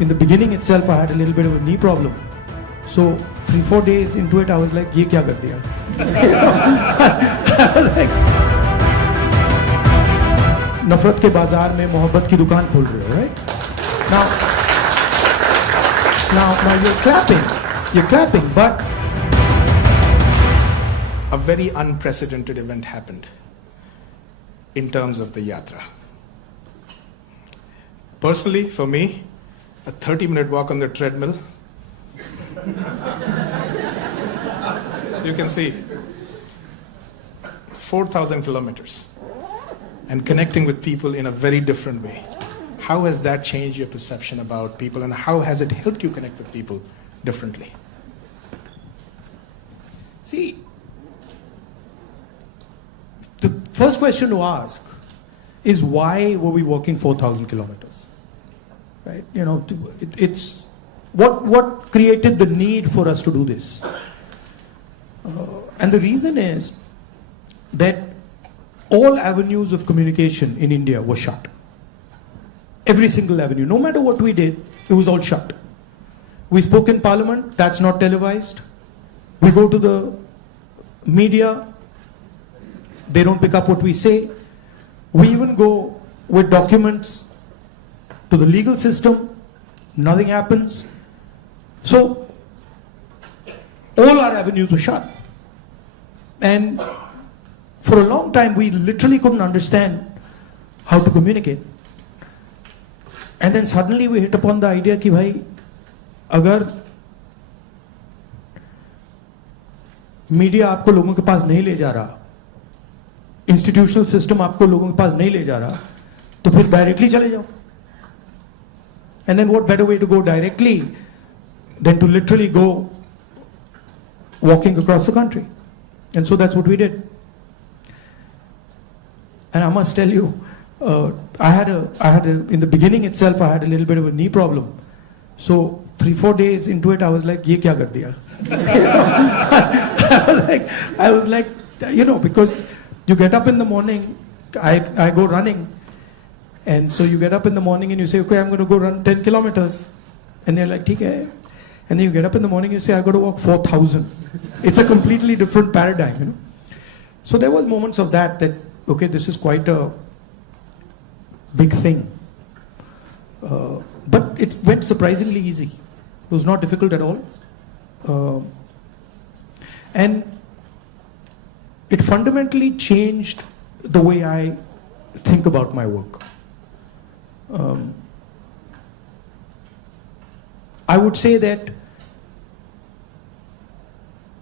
in the beginning itself, I had a little bit of a knee problem. So 3-4 days into it, I was like, "Ye kya kar diya?" नफरत के बाजार में मोहब्बत की दुकान खोल रहे हो, right? Now you're clapping, but a very unprecedented event happened in terms of the yatra. Personally, for me, a 30-minute walk on the treadmill, you can see 4,000 kilometers and connecting with people in a very different way. How has that changed your perception about people, and how has it helped you connect with people differently? See, the first question to ask is, why were we walking 4,000 kilometers? Right? You know, it's what created the need for us to do this? And the reason is that all avenues of communication in India were shut. Every single avenue, no matter what we did, it was all shut. We spoke in Parliament, that's not televised. We go to the media, they don't pick up what we say. We even go with documents to the legal system, nothing happens. So, all our avenues were shut. And for a long time, we literally couldn't understand how to communicate. And then suddenly we hit upon the idea कि भाई अगर media आपको लोगों के पास नहीं ले जा रहा, इंस्टीट्यूशनल सिस्टम आपको लोगों के पास नहीं ले जा रहा, तो फिर डायरेक्टली चले जाओ. And then what better way to go directly than to literally go walking across the country? And so that's what we did. And I must tell you, in the begining itself, I had a little bit of a knee problem. So 3-4 days into it, I was like, "Ye kya kar diya?" I was like, you know, because you get up in the morning, I go running. And so you get up in the morning and you say, "Okay, I'm going to go run 10 kilometers. And you're like, "Theek hai." And then you get up in the morning and you say, "I've got to walk 4,000. It's a completely different paradigm, you know. So there was moments of that, okay, this is quite a big thing. But it went surprisingly easy. It was not difficult at all. And it fundamentally changed the way I think about my work. I would say that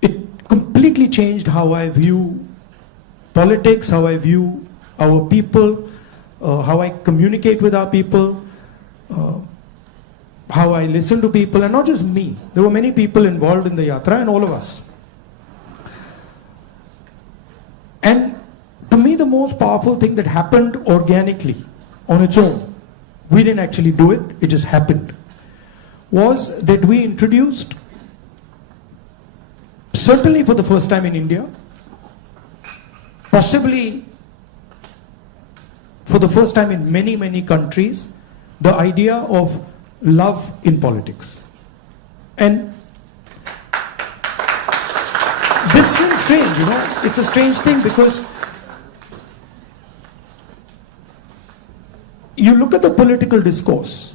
it completely changed how I view politics, how I view our people, how I communicate with our people, how I listen to people, and not just me. There were many people involved in the yatra, and all of us. And to me, the most powerful thing that happened organically on its own, we didn't actually do it, it just happened, was that we introduced, certainly for the first time in India, possibly for the first time in many, many countries, the idea of love in politics. And this seems strange, you know, it's a strange thing, because you look at the political discourse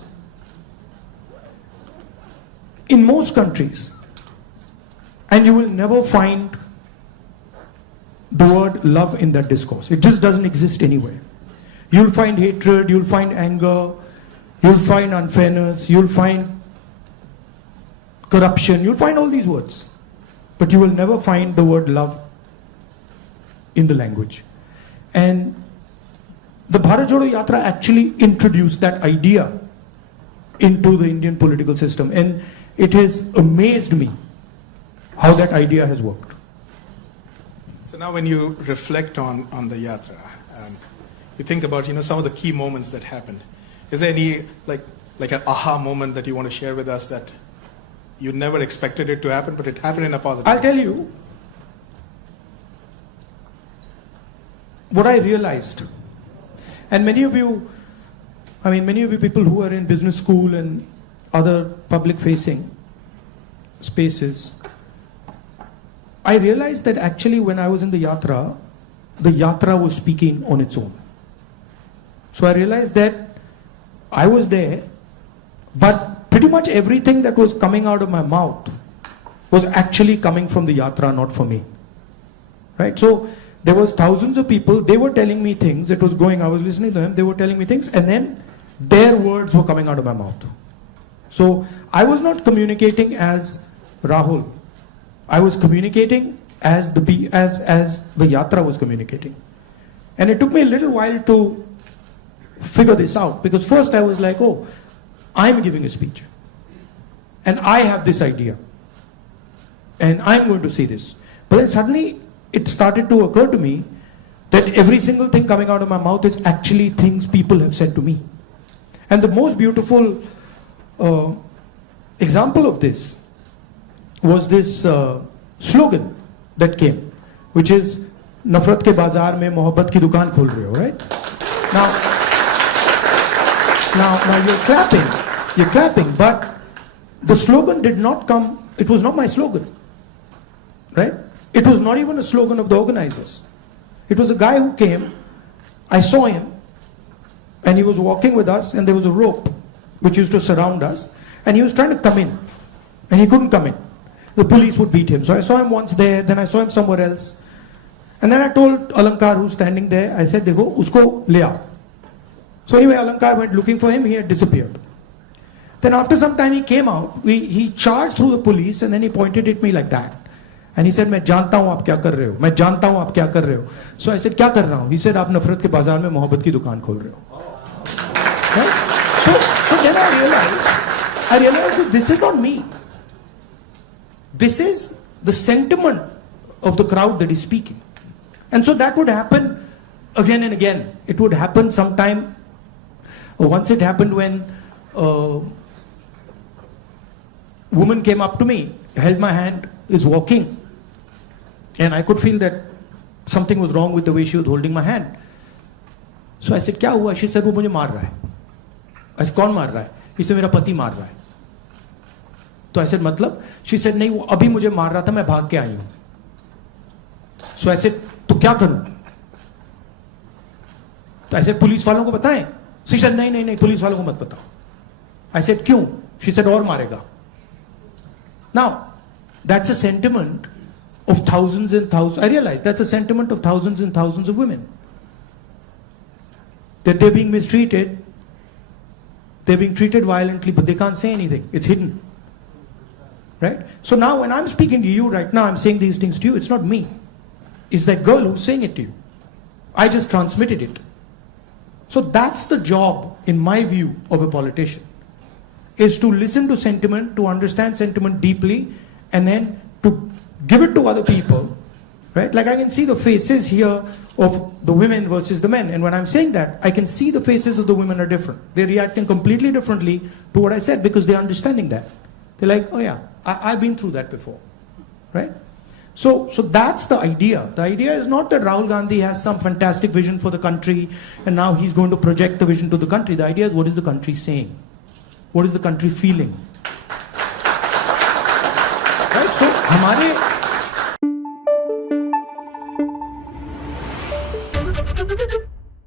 in most countries, and you will never find the word love in that discourse. It just doesn't exist anywhere. You'll find hatred, you'll find anger, you'll find unfairness, you'll find corruption, you'll find all these words. But you will never find the word love in the language. And the Bharat Jodo Yatra actually introduced that idea into the Indian political system. And it has amazed me how that idea has worked. So now when you reflect on the yatra, you think about, you know, some of the key moments that happened. Is there any like an aha moment that you want to share with us that you never expected it to happen, but it happened in a positive way? I'll tell you what I realized. And many of you I mean, many of you people who are in business school and other public facing spaces, I realized that actually when I was in the yatra was speaking on its own. So I realized that I was there, but pretty much everything that was coming out of my mouth was actually coming from the yatra, not for me. Right? So there was thousands of people, they were telling me things, it was going, I was listening to them, they were telling me things, and then their words were coming out of my mouth. So I was not communicating as Rahul. I was communicating as the yatra was communicating. And it took me a little while to figure this out, because first I was like, oh, I'm giving a speech. And I have this idea. And I'm going to say this. But then suddenly it started to occur to me that every single thing coming out of my mouth is actually things people have said to me. And the most beautiful example of this was this slogan that came, which is "Nafrat ke bazaar mein mohabbat ki dukaan khol rahe ho," right? Now you're clapping, but the slogan did not come. It was not my slogan, right? It was not even a slogan of the organizers. It was a guy who came. I saw him, and he was walking with us, and there was a rope which used to surround us, and he was trying to come in, and he couldn't come in. The police would beat him. So I saw him once there, then I saw him somewhere else. And then I told Alankar, who's standing there, I said, "Dekho, usko le aao." So anyway, Alankar went looking for him, he had disappeared. Then after some time he came out, he charged through the police, and then he pointed at me like that. And he said, "मैं जानता हूँ आप क्या कर रहे हो, मैं जानता हूँ आप क्या कर रहे हो." So I said, "क्या कर रहा हूँ?" He said, "आप नफरत के बाजार में मोहब्बत की दुकान खोल रहे हो." Right? So then I realized that this is not me. This is the sentiment of the crowd that is speaking. And so that would happen again and again. It would happen sometime. Once it happened when a woman came up to me, held my hand, is walking, and I could feel that something was wrong with the way she was holding my hand. So I said, "क्या हुआ?" She said, "वो मुझे मार रहा है." I said, "कौन मार रहा है?" He said, "मेरा पति मार रहा है." तो I said, "मतलब?" She said, "नहीं, वो अभी मुझे मार रहा था, मैं भाग के आई हूं." So I said, "तो क्या करूं?" तो I said, "पुलिस वालों को बताएं?" She said, नहीं, पुलिस वालों को मत बताओ." I said, "क्यों?" She said, "और मारेगा." Now, that's a sentiment of thousands and thousands. I realize that's a sentiment of thousands and thousands of women. That they're being mistreated, they're being treated violently, but they can't say anything. It's hidden. Right? So now when I'm speaking to you right now, I'm saying these things to you, it's not me. It's that girl who's saying it to you. I just transmitted it. So that's the job, in my view, of a politician. Is to listen to sentiment, to understand sentiment deeply, and then to give it to other people. Right? Like I can see the faces here of the women versus the men. And when I'm saying that, I can see the faces of the women are different. They're reacting completely differently to what I said because they're understanding that. They're like, "Oh yeah, I've been through that before." Right? So that's the idea. The idea is not that Rahul Gandhi has some fantastic vision for the country and now he's going to project the vision to the country. The idea is, what is the country saying? What is the country feeling? Right? So हमारे